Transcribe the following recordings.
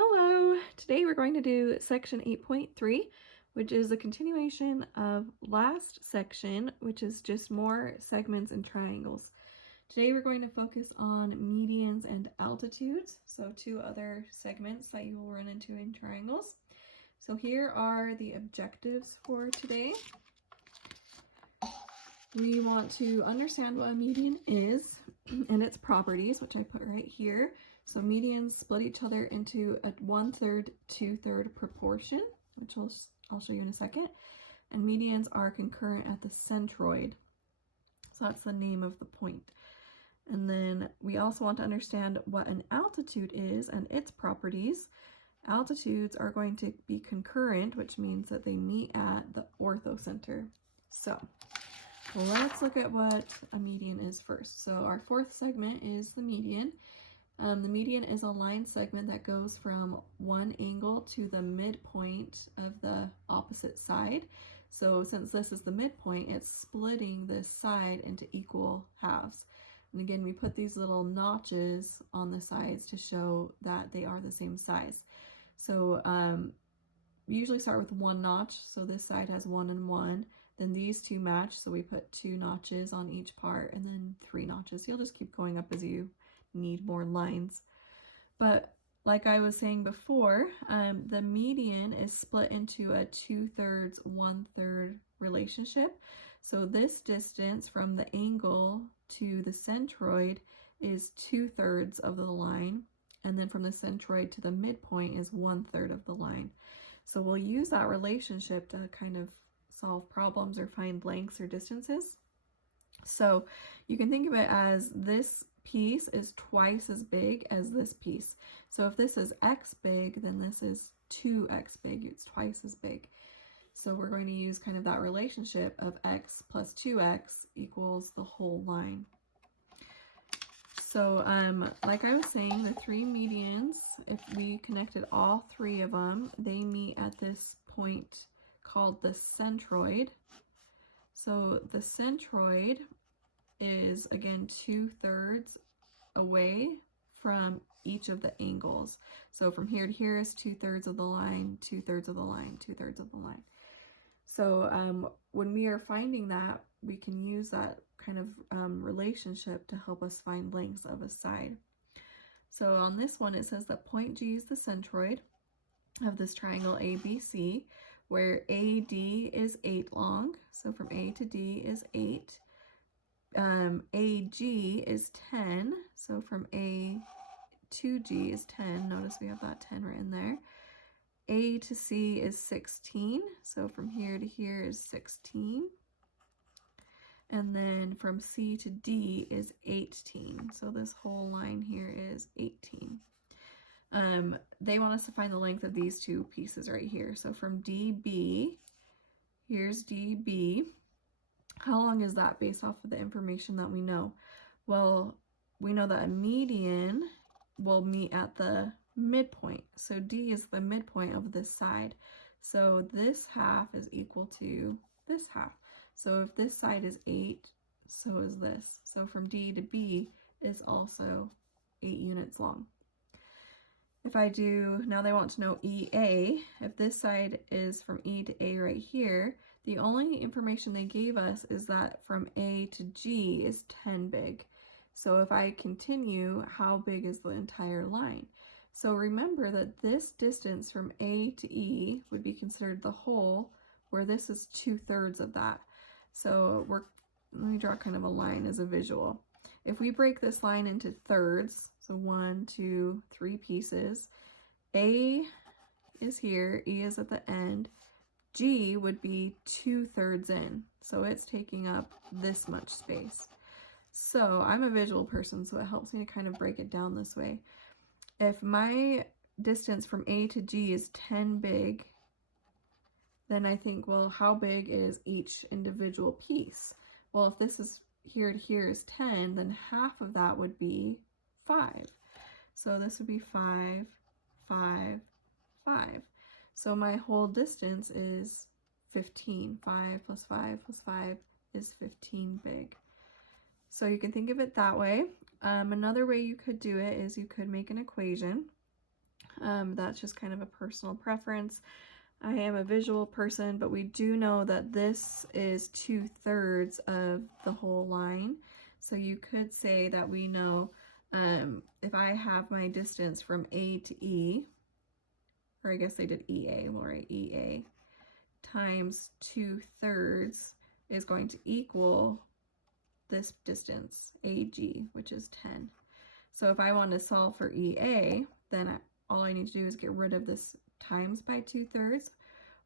Hello! Today we're going to do section 8.3, which is a continuation of last section, which is just more segments and triangles. Today we're going to focus on medians and altitudes, so two other segments that you will run into in triangles. So here are the objectives for today. We want to understand what a median is and its properties, which I put right here. So medians split each other into a 1/3, 2/3 proportion, which I'll show you in a second. And medians are concurrent at the centroid. So that's the name of the point. And then we also want to understand what an altitude is and its properties. Altitudes are going to be concurrent, which means that they meet at the orthocenter. So let's look at what a median is first. So our fourth segment is the median. The median is a line segment that goes from one angle to the midpoint of the opposite side. So since this is the midpoint, it's splitting this side into equal halves. And again, we put these little notches on the sides to show that they are the same size. So we usually start with one notch. So this side has 1 and 1. Then these two match, so we put 2 notches on each part, and then 3 notches. You'll just keep going up as you need more lines. But like I was saying before, the median is split into a 2/3, 1/3 relationship. So this distance from the angle to the centroid is 2/3 of the line, and then from the centroid to the midpoint is 1/3 of the line. So we'll use that relationship to kind of solve problems or find lengths or distances. So you can think of it as this piece is twice as big as this piece. So if this is x big, then this is 2x big. It's twice as big. So we're going to use kind of that relationship of x plus 2x equals the whole line. So like I was saying, the three medians, if we connected all three of them, they meet at this point called the centroid. So the centroid is again 2/3 away from each of the angles. So from here to here is 2/3 of the line, 2/3 of the line, 2/3 of the line. So when we are finding that, we can use that kind of relationship to help us find lengths of a side. So on this one, it says that point G is the centroid of this triangle ABC, where AD is 8 long. So from A to D is 8. AG is 10. So from A to G is 10. Notice we have that 10 written there. A to C is 16. So from here to here is 16. And then from C to D is 18. So this whole line here is 18. They want us to find the length of these two pieces right here. So from DB, here's DB. How long is that based off of the information that we know? Well, we know that a median will meet at the midpoint. So D is the midpoint of this side. So this half is equal to this half. So if this side is 8, so is this. So from D to B is also 8 units long. If I do, now they want to know EA, if this side is from E to A right here, the only information they gave us is that from A to G is 10 big. So if I continue, how big is the entire line? So remember that this distance from A to E would be considered the whole, where this is 2/3 of that. So let me draw kind of a line as a visual. If we break this line into thirds, so 1, 2, 3 pieces, A is here, E is at the end, G would be 2/3 in, so it's taking up this much space. So I'm a visual person, so it helps me to kind of break it down this way. If my distance from A to G is 10 big, then I think, well, how big is each individual piece? Well, if this is here to here is 10, then half of that would be 5. So this would be 5, 5, 5. So my whole distance is 15. 5 plus 5 plus 5 is 15 big. So you can think of it that way. Another way you could do it is you could make an equation. That's just kind of a personal preference. I am a visual person, but we do know that this is 2/3 of the whole line. So you could say that we know if I have my distance from A to E, or I guess they did EA, we'll write EA, times 2/3 is going to equal this distance, AG, which is 10. So if I want to solve for EA, then all I need to do is get rid of this times by 2/3,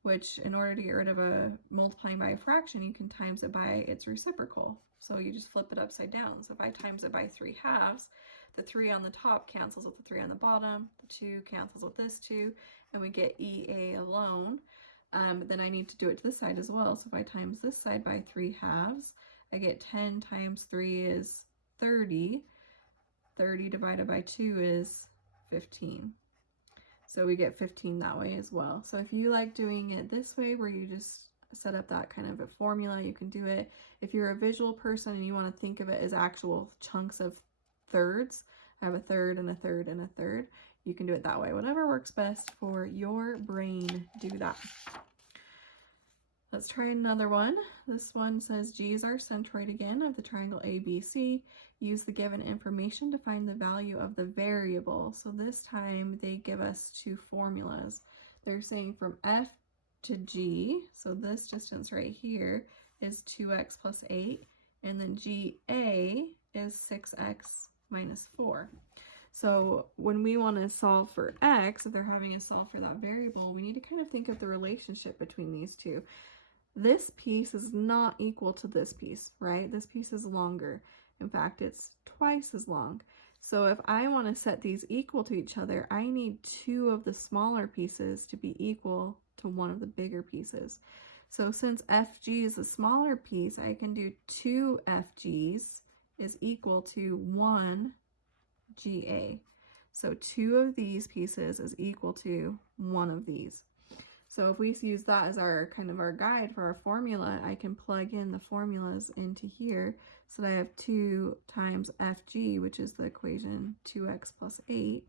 which in order to get rid of a multiplying by a fraction, you can times it by its reciprocal. So you just flip it upside down. So if I times it by 3/2, the 3 on the top cancels with the 3 on the bottom, the 2 cancels with this 2, and we get EA alone. Then I need to do it to this side as well. So if I times this side by 3/2, I get 10 times 3 is 30. 30 divided by 2 is 15. So we get 15 that way as well. So if you like doing it this way, where you just set up that kind of a formula, you can do it. If you're a visual person and you want to think of it as actual chunks of thirds, I have a third and a third and a third, you can do it that way. Whatever works best for your brain, do that. Let's try another one. This one says G is our centroid again of the triangle ABC. Use the given information to find the value of the variable. So this time they give us two formulas. They're saying from F to G, so this distance right here is 2x plus 8, and then GA is 6x minus 4. So when we want to solve for x, if they're having us solve for that variable, we need to kind of think of the relationship between these two. This piece is not equal to this piece, right? This piece is longer. In fact, it's twice as long. So if I want to set these equal to each other, I need two of the smaller pieces to be equal to one of the bigger pieces. So since FG is a smaller piece, I can do 2 FGs is equal to 1 GA. So 2 of these pieces is equal to 1 of these. So if we use that as our kind of our guide for our formula, I can plug in the formulas into here so that I have 2 times FG, which is the equation 2x plus 8,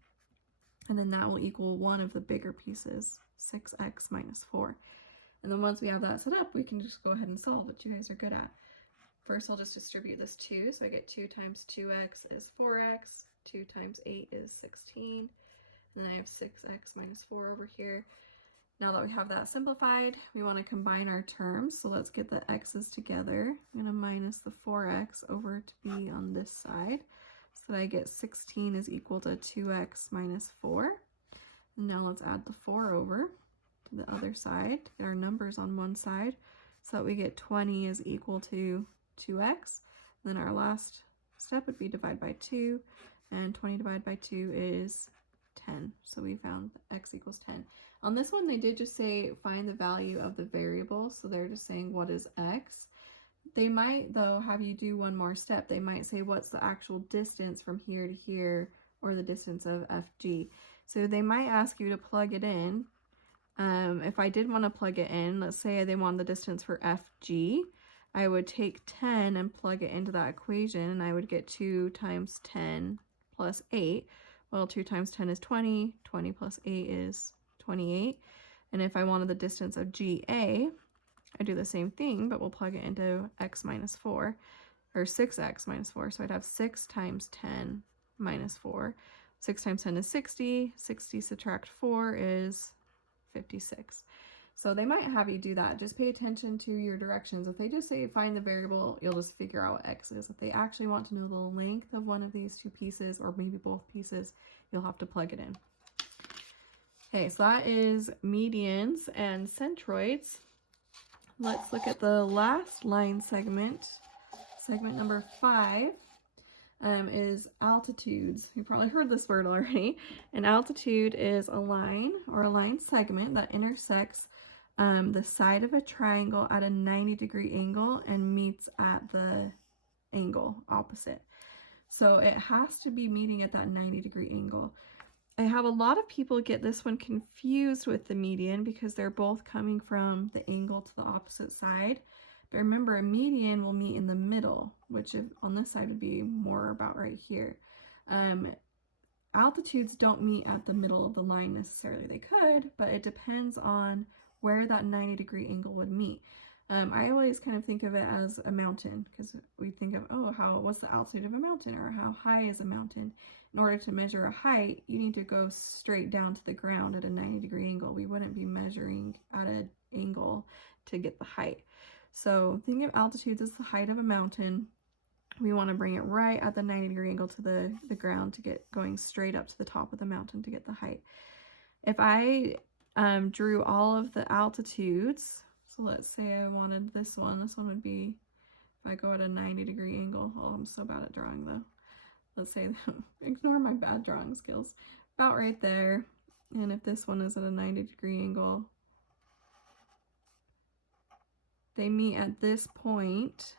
and then that will equal one of the bigger pieces, 6x minus 4. And then once we have that set up, we can just go ahead and solve, which you guys are good at. First, I'll just distribute this 2, so I get 2 times 2x is 4x, 2 times 8 is 16, and then I have 6x minus 4 over here. Now that we have that simplified, we want to combine our terms, so let's get the x's together. I'm going to minus the 4x over to be on this side, so that I get 16 is equal to 2x minus 4. And now let's add the 4 over to the other side, get our numbers on one side, so that we get 20 is equal to 2x. Then our last step would be divide by 2, and 20 divided by 2 is 10. So we found x equals 10. On this one, they did just say find the value of the variable, so they're just saying what is x. They might, though, have you do one more step. They might say what's the actual distance from here to here, or the distance of FG. So they might ask you to plug it in. If I did want to plug it in, let's say they want the distance for FG, I would take 10 and plug it into that equation, and I would get 2 times 10 plus 8. Well, 2 times 10 is 20, 20 plus 8 is 28. And if I wanted the distance of GA, I do the same thing, but we'll plug it into x minus 4, or 6x minus 4. So I'd have 6 times 10 minus 4. 6 times 10 is 60. 60 subtract 4 is 56. So they might have you do that. Just pay attention to your directions. If they just say find the variable, you'll just figure out what x is. If they actually want to know the length of one of these two pieces, or maybe both pieces, you'll have to plug it in. Okay, so that is medians and centroids. Let's look at the last line segment. Segment number 5 is altitudes. You've probably heard this word already. An altitude is a line or a line segment that intersects the side of a triangle at a 90-degree angle and meets at the angle opposite. So it has to be meeting at that 90-degree angle. I have a lot of people get this one confused with the median because they're both coming from the angle to the opposite side. But remember, a median will meet in the middle, which on this side would be more about right here. altitudes don't meet at the middle of the line necessarily. They could, but it depends on where that 90-degree angle would meet. I always kind of think of it as a mountain, because we think of, oh, what's the altitude of a mountain, or how high is a mountain? In order to measure a height, you need to go straight down to the ground at a 90-degree angle. We wouldn't be measuring at an angle to get the height. So think of altitudes as the height of a mountain. We want to bring it right at the 90-degree angle to the ground to get going straight up to the top of the mountain to get the height. If I drew all of the altitudes, so let's say I wanted this one would be, if I go at a 90-degree angle, oh, I'm so bad at drawing though. Let's say, ignore my bad drawing skills, about right there. And if this one is at a 90-degree angle, they meet at this point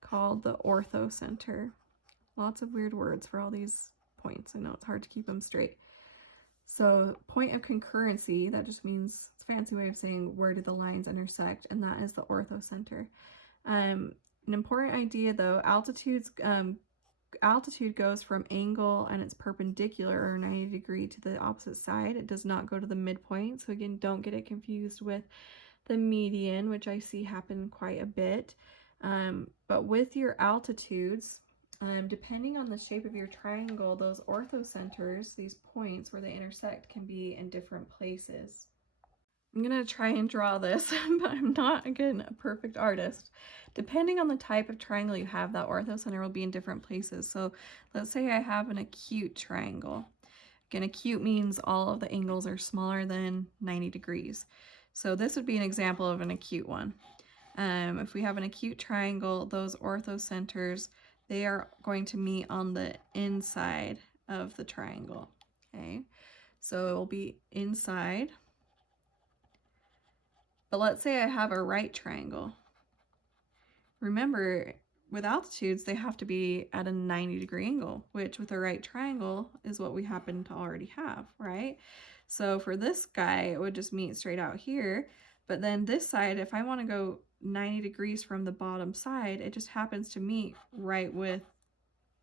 called the orthocenter. Lots of weird words for all these points. I know it's hard to keep them straight. So point of concurrency, that just means, it's a fancy way of saying where do the lines intersect, and that is the orthocenter. An important idea though, altitude goes from angle and it's perpendicular or 90 degree to the opposite side. It does not go to the midpoint. So again, don't get it confused with the median, which I see happen quite a bit. But with your altitudes, depending on the shape of your triangle, those orthocenters, these points where they intersect, can be in different places. I'm gonna try and draw this, but I'm not, again, a perfect artist. Depending on the type of triangle you have, that orthocenter will be in different places. So let's say I have an acute triangle. Again, acute means all of the angles are smaller than 90 degrees. So this would be an example of an acute one. If we have an acute triangle, those orthocenters, they are going to meet on the inside of the triangle, okay? So it will be inside. But let's say I have a right triangle. Remember, with altitudes, they have to be at a 90-degree angle, which with a right triangle is what we happen to already have, right? So for this guy, it would just meet straight out here. But then this side, if I want to go 90 degrees from the bottom side, it just happens to meet right with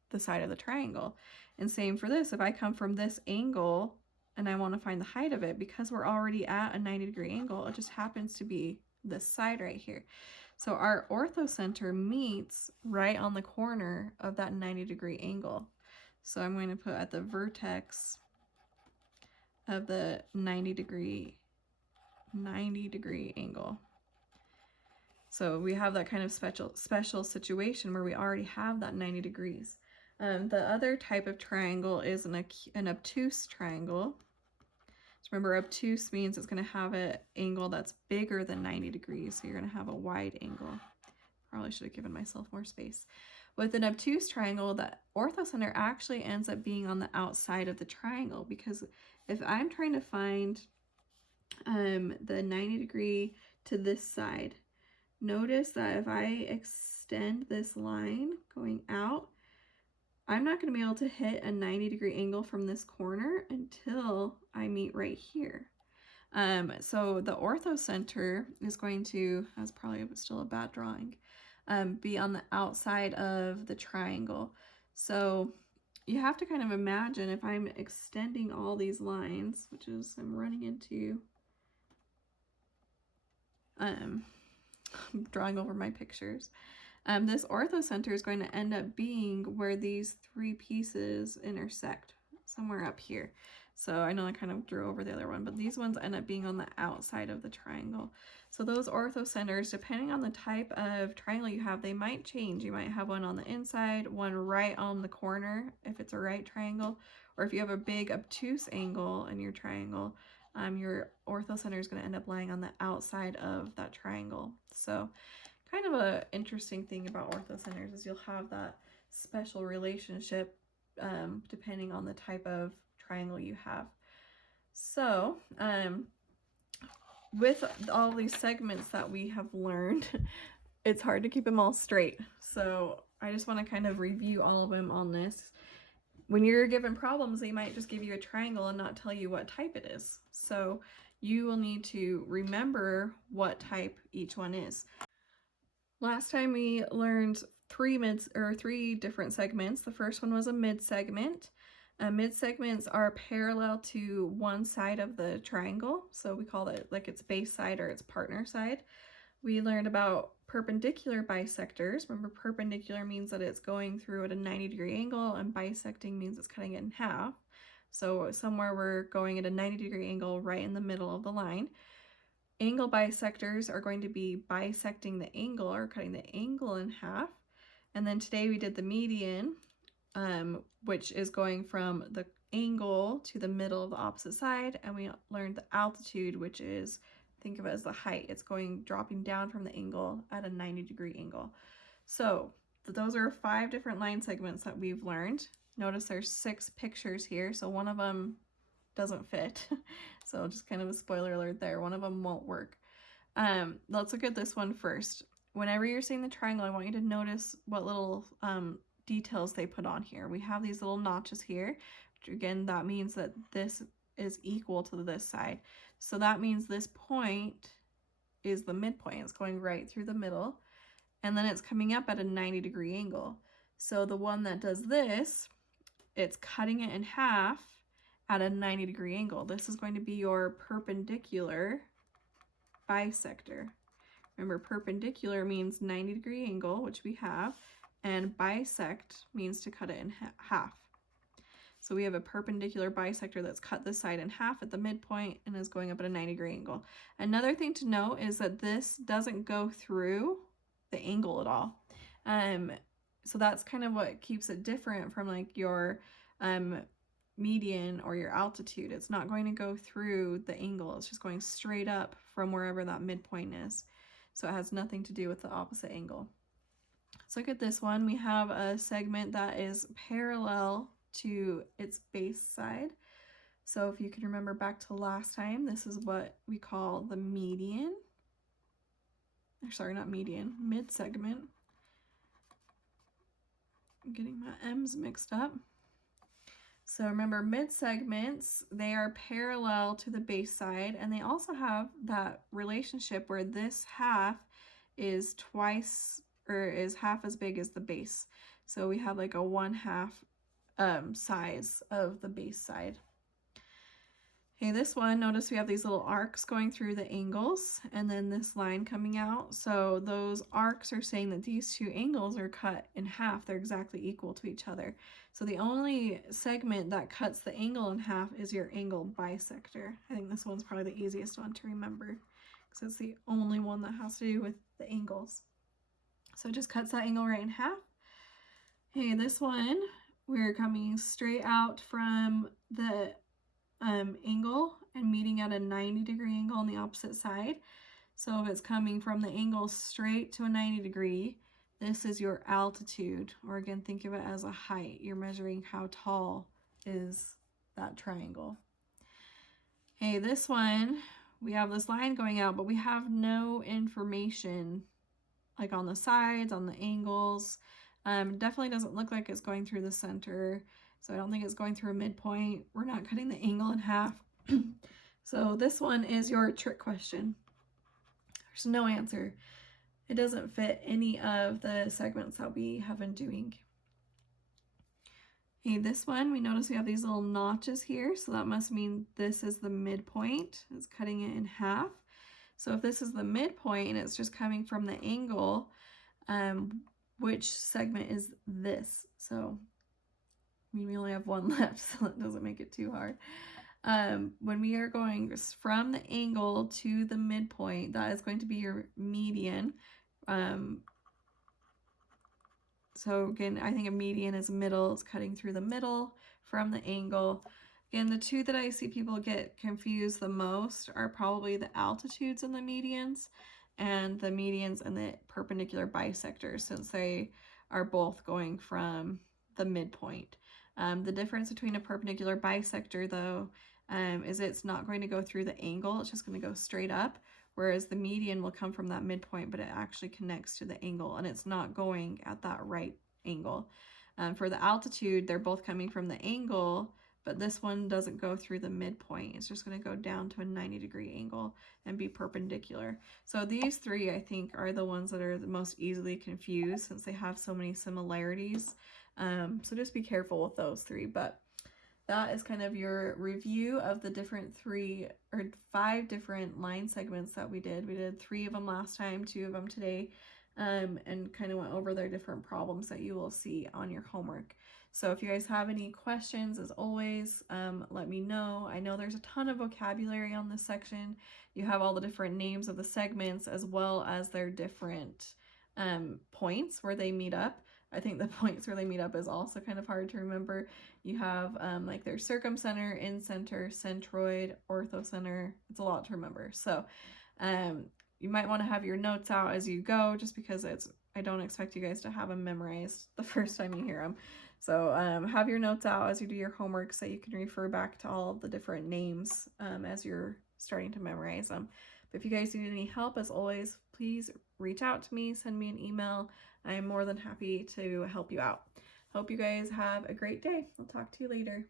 the side of the triangle. And same for this, if I come from this angle and I want to find the height of it, because we're already at a 90-degree angle, it just happens to be this side right here. So our orthocenter meets right on the corner of that 90-degree angle. So I'm going to put at the vertex of the 90-degree angle. So we have that kind of special situation where we already have that 90 degrees. The other type of triangle is an obtuse triangle. So remember, obtuse means it's going to have an angle that's bigger than 90 degrees. So you're going to have a wide angle. Probably should have given myself more space. With an obtuse triangle, the orthocenter actually ends up being on the outside of the triangle, because if I'm trying to find the 90 degree to this side, notice that if I extend this line going out, I'm not going to be able to hit a 90-degree angle from this corner until I meet right here. So the orthocenter is going to, that's probably still a bad drawing, be on the outside of the triangle. So you have to kind of imagine, if I'm extending all these lines, which is, I'm running into, I'm drawing over my pictures. This orthocenter is going to end up being where these three pieces intersect, somewhere up here. So I know I kind of drew over the other one, but these ones end up being on the outside of the triangle. So those orthocenters, depending on the type of triangle you have, they might change. You might have one on the inside, one right on the corner if it's a right triangle, or if you have a big obtuse angle in your triangle, your orthocenter is going to end up lying on the outside of that triangle. So kind of a interesting thing about orthocenters is you'll have that special relationship depending on the type of triangle you have. So with all these segments that we have learned, it's hard to keep them all straight. So I just want to kind of review all of them on this. When you're given problems, they might just give you a triangle and not tell you what type it is. So you will need to remember what type each one is. Last time we learned three different segments. The first one was a mid segment. Mid-segments are parallel to one side of the triangle, so we call it like its base side or its partner side. We learned about perpendicular bisectors. Remember, perpendicular means that it's going through at a 90-degree angle, and bisecting means it's cutting it in half. So somewhere we're going at a 90-degree angle right in the middle of the line. Angle bisectors are going to be bisecting the angle or cutting the angle in half. And then today we did the median, which is going from the angle to the middle of the opposite side, and we learned the altitude, which is, think of it as the height. It's dropping down from the angle at a 90-degree angle. So those are 5 different line segments that we've learned. Notice there's 6 pictures here, so one of them doesn't fit. So just kind of a spoiler alert there. One of them won't work. Let's look at this one first. Whenever you're seeing the triangle, I want you to notice what little details they put on here. We have these little notches here. Again, that means that this is equal to this side. So that means this point is the midpoint. It's going right through the middle, and then it's coming up at a 90-degree angle. So the one that does this, it's cutting it in half at a 90-degree angle. This is going to be your perpendicular bisector. Remember, perpendicular means 90-degree angle, which we have, and bisect means to cut it in half. So we have a perpendicular bisector that's cut this side in half at the midpoint and is going up at a 90-degree angle. Another thing to note is that this doesn't go through the angle at all. So that's kind of what keeps it different from like your median or your altitude. It's not going to go through the angle. It's just going straight up from wherever that midpoint is. So it has nothing to do with the opposite angle. Let's look at this one. We have a segment that is parallel to its base side. So if you can remember back to last time, this is what we call the median. Or sorry, not median, mid-segment. I'm getting my M's mixed up. So remember, mid-segments, they are parallel to the base side, and they also have that relationship where this half is twice, or is half as big as the base. So we have like a 1/2 size of the base side. Okay, this one, notice we have these little arcs going through the angles and then this line coming out. So those arcs are saying that these two angles are cut in half. They're exactly equal to each other. So the only segment that cuts the angle in half is your angle bisector. I think this one's probably the easiest one to remember because it's the only one that has to do with the angles. So it just cuts that angle right in half. Okay, this one, we're coming straight out from the angle and meeting at a 90-degree angle on the opposite side. So if it's coming from the angle straight to a 90-degree, this is your altitude, or again, think of it as a height. You're measuring how tall is that triangle. Okay, this one, we have this line going out, but we have no information like on the sides, on the angles. Definitely doesn't look like it's going through the center. So I don't think it's going through a midpoint. We're not cutting the angle in half. So this one is your trick question. There's no answer. It doesn't fit any of the segments that we have been doing. Okay, this one, we notice we have these little notches here. So that must mean this is the midpoint. It's cutting it in half. So if this is the midpoint and it's just coming from the angle, which segment is this? So I mean, we only have one left, so that doesn't make it too hard. When we are going from the angle to the midpoint, that is going to be your median. So again, I think a median is middle. It's cutting through the middle from the angle. Again, the two that I see people get confused the most are probably the altitudes and the medians, and the medians and the perpendicular bisectors, since they are both going from the midpoint. The difference between a perpendicular bisector, though, is it's not going to go through the angle. It's just going to go straight up, whereas the median will come from that midpoint, but it actually connects to the angle, and it's not going at that right angle. For the altitude, they're both coming from the angle, but this one doesn't go through the midpoint. It's just going to go down to a 90-degree angle and be perpendicular. So these three, I think, are the ones that are the most easily confused since they have so many similarities. So just be careful with those three. But that is kind of your review of the different 5 different line segments that we did. We did 3 of them last time, 2 of them today, and kind of went over their different problems that you will see on your homework. So if you guys have any questions, as always, let me know. I know there's a ton of vocabulary on this section. You have all the different names of the segments as well as their different points where they meet up. I think the points where they meet up is also kind of hard to remember. You have like their circumcenter, in-center, centroid, orthocenter. It's a lot to remember. So you might want to have your notes out as you go, just because I don't expect you guys to have them memorized the first time you hear them. So have your notes out as you do your homework so you can refer back to all the different names as you're starting to memorize them. But if you guys need any help, as always, please reach out to me, send me an email. I'm more than happy to help you out. Hope you guys have a great day. I'll talk to you later.